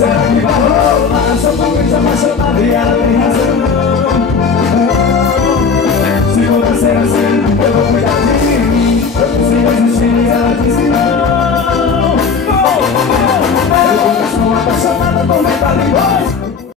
Será que vai rolar? Sou totalmente apaixonado e ela tem razão. Se acontecer assim, eu vou cuidar de mim. Eu consigo existir e ela disse não. Eu sou apaixonada por metade em voz.